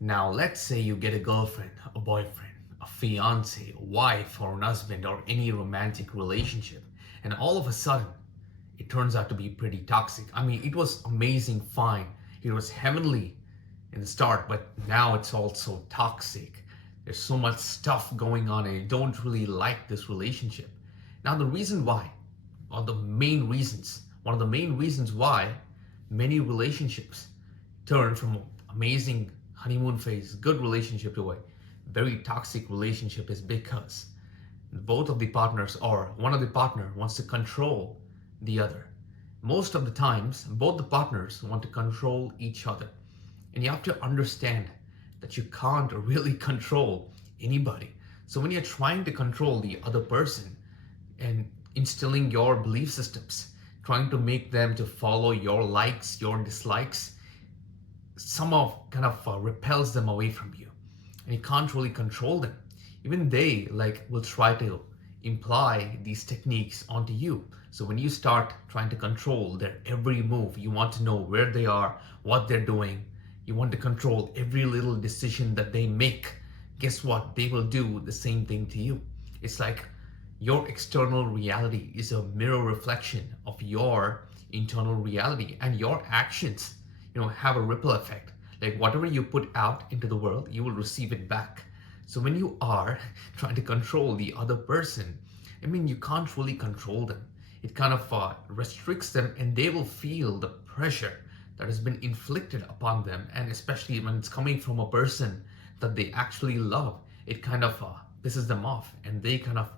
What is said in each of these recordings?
Now, let's say you get a girlfriend, a boyfriend, a fiance, a wife, or an husband, or any romantic relationship, and all of a sudden, it turns out to be pretty toxic. I mean, it was amazing, fine. It was heavenly in the start, but now it's also toxic. There's so much stuff going on, and you don't really like this relationship. Now, the reason why, or the main reasons, one of the main reasons why many relationships turn from amazing honeymoon phase, good relationship to a very toxic relationship is because both of the partners or one of the partner wants to control the other. Most of the times, both the partners want to control each other. And you have to understand that you can't really control anybody. So when you're trying to control the other person and instilling your belief systems, trying to make them to follow your likes, your dislikes, some of kind of repels them away from you, and you can't really control them. Even they will try to imply these techniques onto you. So when you start trying to control their every move, you want to know where they are, what they're doing, you want to control every little decision that they make. Guess what? They will do the same thing to you. It's like your external reality is a mirror reflection of your internal reality, and your actions have a ripple effect. Like whatever you put out into the world, you will receive it back. So when you are trying to control the other person, I mean, you can't really control them. It kind of restricts them, and they will feel the pressure that has been inflicted upon them. And especially when it's coming from a person that they actually love, it kind of pisses them off, and they kind of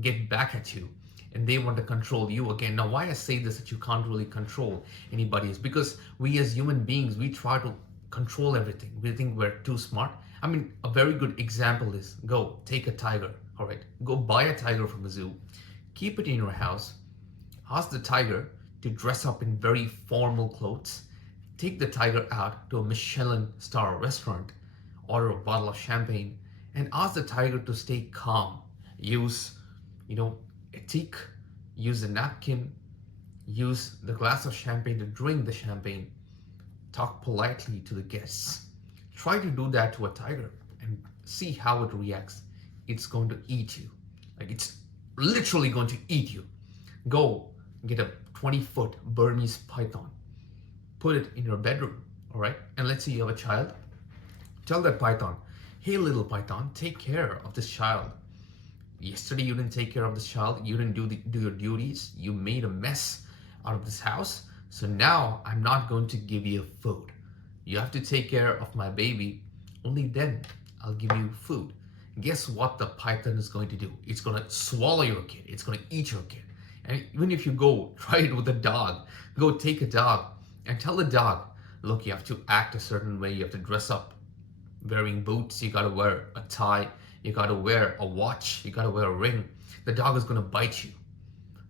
get back at you, and they want to control you again. Now, why I say this, that you can't really control anybody, is because we as human beings, we try to control everything. We think we're too smart. I mean, a very good example is go take a tiger, all right? Go buy a tiger from a zoo, keep it in your house, ask the tiger to dress up in very formal clothes, take the tiger out to a Michelin star restaurant, order a bottle of champagne, and ask the tiger to stay calm. Use, ethique, use a napkin, use the glass of champagne to drink the champagne, talk politely to the guests. Try to do that to a tiger and see how it reacts. It's going to eat you. Like, it's literally going to eat you. Go get a 20-foot Burmese python, put it in your bedroom, all right? And let's say you have a child. Tell that python, hey, little python, take care of this child. Yesterday you didn't take care of this child. You didn't do your duties. You made a mess out of this house. So now I'm not going to give you food. You have to take care of my baby. Only then I'll give you food. Guess what the python is going to do? It's going to swallow your kid. It's going to eat your kid. And even if you go try it with a dog, go take a dog and tell the dog, look, you have to act a certain way. You have to dress up, wearing boots. You got to wear a tie. You got to wear a watch. You got to wear a ring. The dog is going to bite you.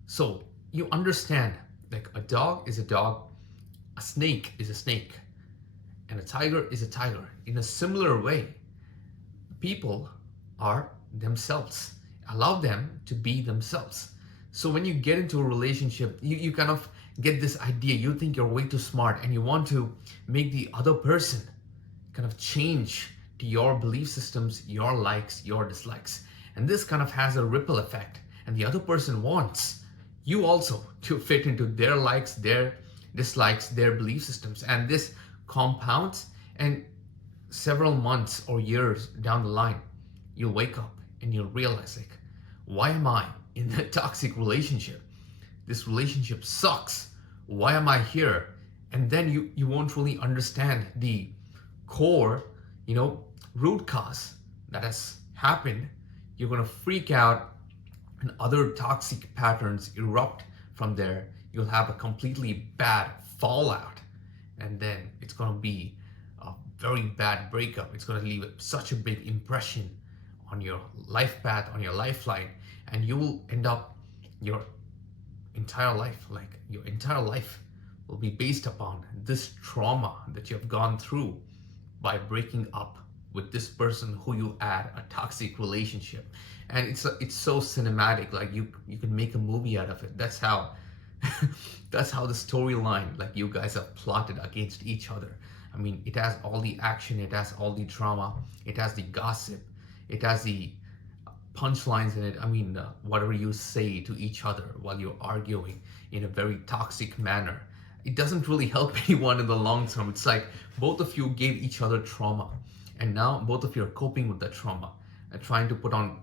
So you understand, like, a dog is a dog, a snake is a snake, and a tiger is a tiger. In a similar way, people are themselves. Allow them to be themselves. So when you get into a relationship, you kind of get this idea. You think you're way too smart, and you want to make the other person kind of change to your belief systems, your likes, your dislikes. And this kind of has a ripple effect. And the other person wants you also to fit into their likes, their dislikes, their belief systems. And this compounds, and several months or years down the line, you'll wake up and you'll realize, like, why am I in a toxic relationship? This relationship sucks. Why am I here? And then you won't really understand the core, root cause that has happened. You're going to freak out, and other toxic patterns erupt from there. You'll have a completely bad fallout, and then it's going to be a very bad breakup. It's going to leave such a big impression on your life path, on your lifeline, and you will end up your entire life, will be based upon this trauma that you have gone through by breaking up with this person who you had a toxic relationship. And it's so cinematic. Like, you can make a movie out of it. That's how that's how the storyline, like, you guys have plotted against each other. I I mean, it has all the action, it has all the drama, it has the gossip, it has the punchlines in it. I mean, whatever you say to each other while you're arguing in a very toxic manner, it doesn't really help anyone in the long term. It's like both of you gave each other trauma, and now both of you are coping with that trauma and trying to put on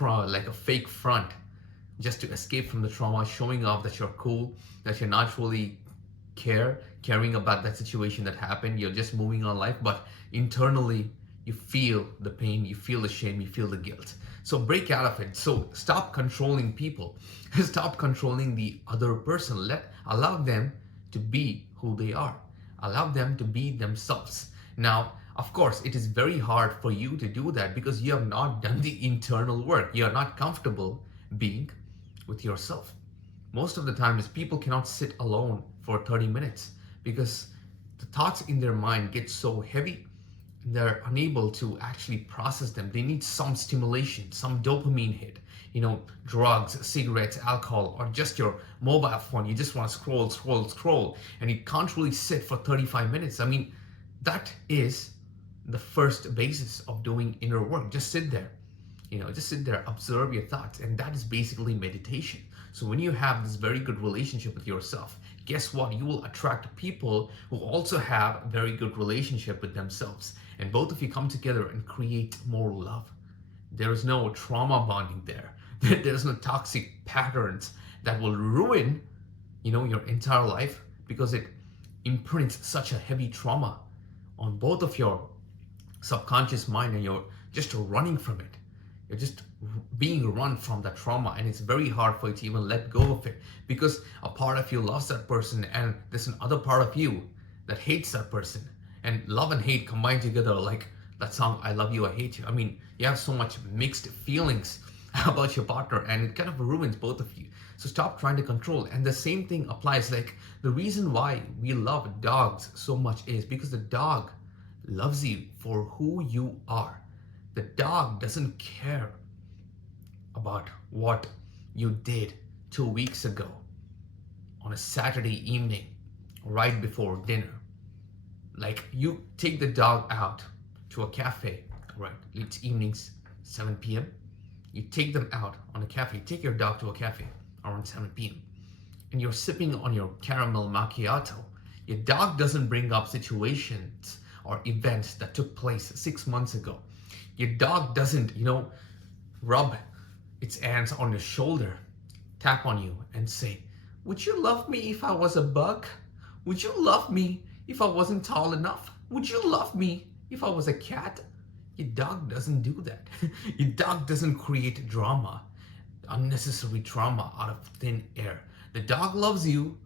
like a fake front just to escape from the trauma, showing off that you're cool, that you're not really caring about that situation that happened. You're just moving on life, but internally you feel the pain, you feel the shame, you feel the guilt. So break out of it. So stop controlling people. Stop controlling the other person. Allow them to be who they are. Allow them to be themselves. Now, of course, it is very hard for you to do that because you have not done the internal work. You are not comfortable being with yourself. Most of the time is people cannot sit alone for 30 minutes because the thoughts in their mind get so heavy, they're unable to actually process them. They need some stimulation, some dopamine hit, drugs, cigarettes, alcohol, or just your mobile phone. You just want to scroll, and you can't really sit for 35 minutes. I mean, that is the first basis of doing inner work. Just sit there, observe your thoughts, and that is basically meditation. So when you have this very good relationship with yourself, guess what? You will attract people who also have a very good relationship with themselves. And both of you come together and create more love. There is no trauma bonding there. There's no toxic patterns that will ruin, your entire life because it imprints such a heavy trauma on both of your subconscious mind, and you're just running from it. You're just being run from that trauma, and it's very hard for you to even let go of it because a part of you loves that person and there's another part of you that hates that person. And love and hate combined together, like that song, I Love You, I Hate You. I mean, you have so much mixed feelings about your partner, and it kind of ruins both of you. So stop trying to control. And the same thing applies. Like, the reason why we love dogs so much is because the dog loves you for who you are. The dog doesn't care about what you did 2 weeks ago on a Saturday evening right before dinner. Like, you take the dog out to a cafe, right? It's evenings, 7 p.m. You take them out on a cafe. Take your dog to a cafe around 7 p.m. and you're sipping on your caramel macchiato. Your dog doesn't bring up situations or events that took place 6 months ago. Your dog doesn't, rub its hands on your shoulder, tap on you and say, would you love me if I was a bug? Would you love me if I wasn't tall enough? Would you love me if I was a cat? Your dog doesn't do that. Your dog doesn't create drama, unnecessary trauma out of thin air. The dog loves you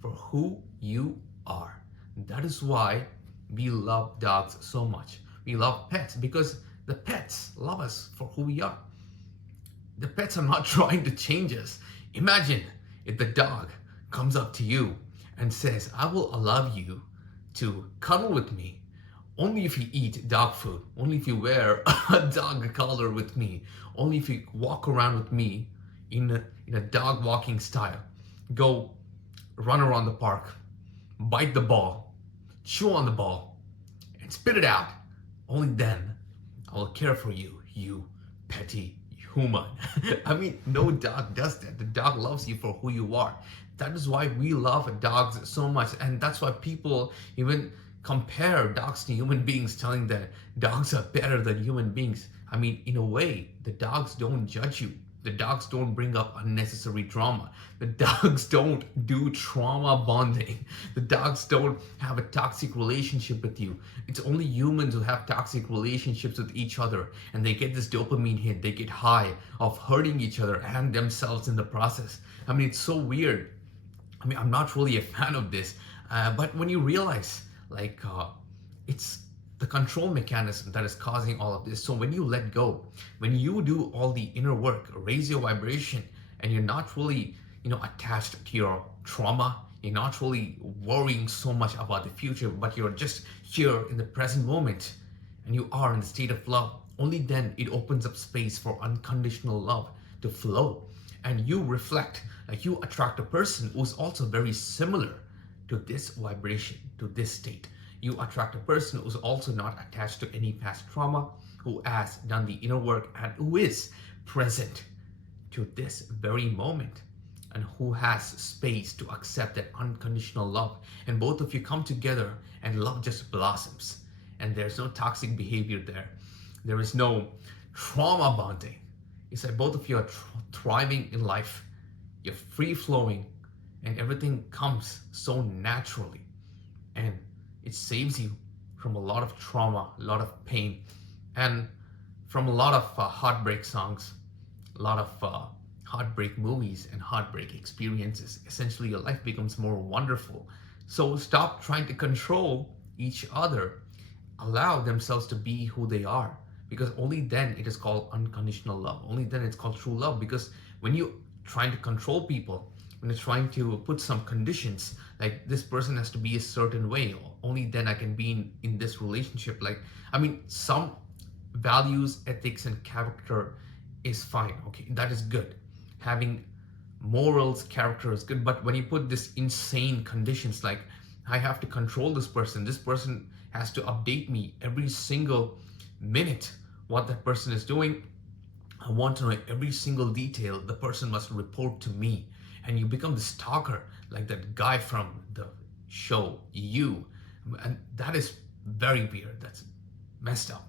for who you are. That is why we love dogs so much. We love pets because the pets love us for who we are. The pets are not trying to change us. Imagine if the dog comes up to you and says, I will allow you to cuddle with me only if you eat dog food, only if you wear a dog collar with me, only if you walk around with me in a dog walking style. Go run around the park, bite the ball, chew on the ball, and spit it out. Only then I will care for you, you petty human. I mean, no dog does that. The dog loves you for who you are. That is why we love dogs so much. And that's why people even compare dogs to human beings, telling that dogs are better than human beings. I mean, in a way, the dogs don't judge you. The dogs don't bring up unnecessary drama. The dogs don't do trauma bonding. The dogs don't have a toxic relationship with you. It's only humans who have toxic relationships with each other, and they get this dopamine hit. They get high of hurting each other and themselves in the process. I mean, it's so weird. I mean, I'm not really a fan of this, but when you realize, it's the control mechanism that is causing all of this. So when you let go, when you do all the inner work, raise your vibration, and you're not really, attached to your trauma, you're not really worrying so much about the future, but you're just here in the present moment, and you are in the state of love, only then it opens up space for unconditional love to flow. And you reflect, you attract a person who's also very similar to this vibration, to this state. You attract a person who's also not attached to any past trauma, who has done the inner work and who is present to this very moment, and who has space to accept that unconditional love. And both of you come together and love just blossoms. And there's no toxic behavior there. There is no trauma bonding. It's like both of you are thriving in life. You're free flowing and everything comes so naturally. And it saves you from a lot of trauma, a lot of pain, and from a lot of heartbreak songs, a lot of heartbreak movies and heartbreak experiences. Essentially, your life becomes more wonderful. So stop trying to control each other. Allow themselves to be who they are, because only then it is called unconditional love. Only then it's called true love. Because when you're trying to control people, when you're trying to put some conditions, like this person has to be a certain way, only then I can be in this relationship. Like, I mean, some values, ethics, and character is fine. Okay, that is good. Having morals, character is good. But when you put this insane conditions, like I have to control this person has to update me every single minute what that person is doing. I want to know every single detail. The person must report to me. And you become the stalker, like that guy from the show You. And that is very weird. That's messed up.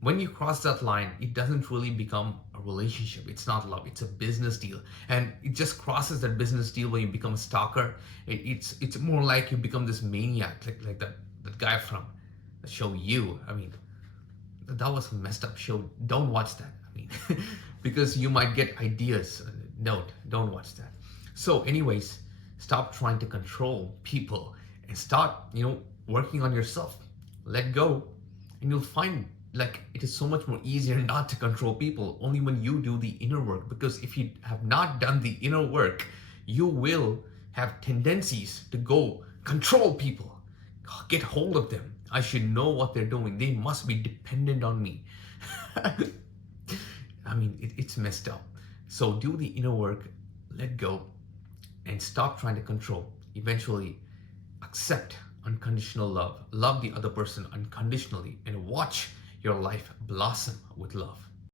When you cross that line, it doesn't really become a relationship. It's not love. It's a business deal. And it just crosses that business deal when you become a stalker. It's more like you become this maniac, like that guy from the show You. I mean, that was a messed up show. Don't watch that. I mean, because you might get ideas. Don't watch that. So anyways, stop trying to control people and start, working on yourself. Let go, and you'll find like it is so much more easier not to control people only when you do the inner work. Because if you have not done the inner work, you will have tendencies to go control people, get hold of them. I should know what they're doing. They must be dependent on me. I mean, it's messed up. So do the inner work, let go, and stop trying to control. Eventually, accept unconditional love. Love the other person unconditionally and watch your life blossom with love.